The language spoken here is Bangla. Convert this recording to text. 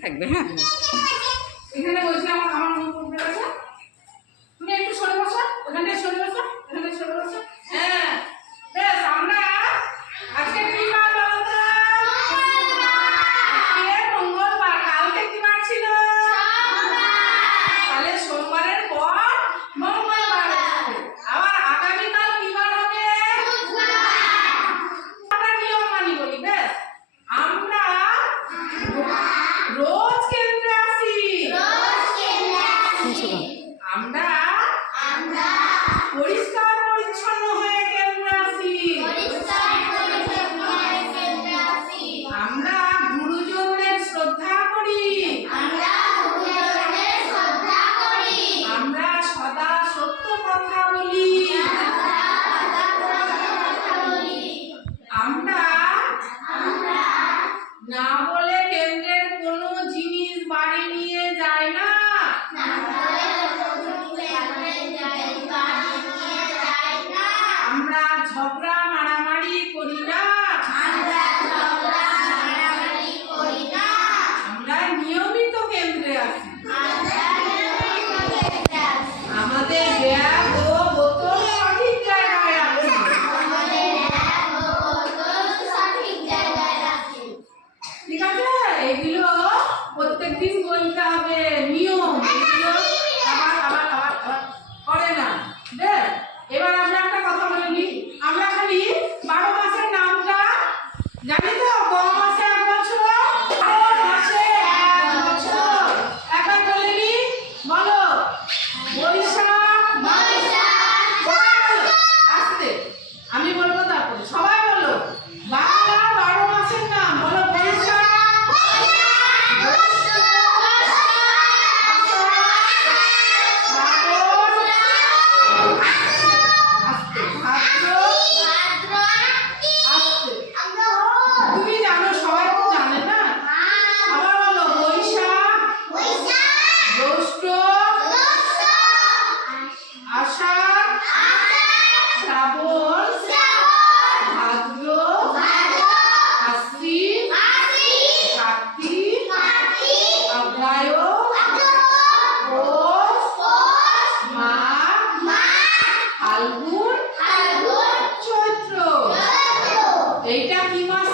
থাকবে। হ্যাঁ, এখানে বসে আমার মন পড়বে আছে। তুমি একটু সরে বসো, ওখানে সরে বসো, এখানে সরে বসো। হ্যাঁ, বেশ। আমরা আজকে কি বার বলো তো? আজকে মঙ্গলবার। কালকে কি বার ছিল? তাহলে সোমবারের পর মঙ্গলবার আসবে। আবার আগামীকাল কি বার হবে? আমরা নিয়ম মানি বলি। বেশ, আমরা রোজ কেন্দ্রে আসি। আমরা পরিষ্কার পরিচ্ছন্ন হয়ে কেন্দ্রে আসি। আমরা গুরুজনদের শ্রদ্ধা করি। আমরা সদা সত্য কথা বলি। আমরা না বলে কেন্দ্রের কোনো জিনিস বাড়ি নিয়ে যায় না। আমরা ঝগড়া মারামারি করি না। আমরা নিয়মিত কেন্দ্রে আসি। আমাদের ব্যাগ ও বোতল সঠিক জায়গায় রাখি। ঠিক আছে, এগুলো প্রত্যেকদিন বলতে হবে, নিয়ম। এগুলো আবার আবার আবার আবার করে না। বেশ, এবার আমরা একটা কথা বলে নিই। আমরা খালি 12 মাসের নামটা জানি তো? কোন মাসে 1 বছর? 12 মাসে 1 বছর। একবার বলে নি, বলো। বৈশাখ। সবাই বলো, আস্তে। আমি বলবো তারপরে সবাই বলো। বাংলা 12 মাসের নাম বলো। বৈশাখ, তুমি জানো, সবাই তো জানে না। আবার বলো। বৈশাখ, জ্যৈষ্ঠ, আষাঢ়, শ্রাবণ, ভাদ্র, আশ্বিন, কার্তিক, অগ্রহায়ণ, পৌষ, মাঘ, ফাল্গুন, চৈত্র। এইটা কি মাস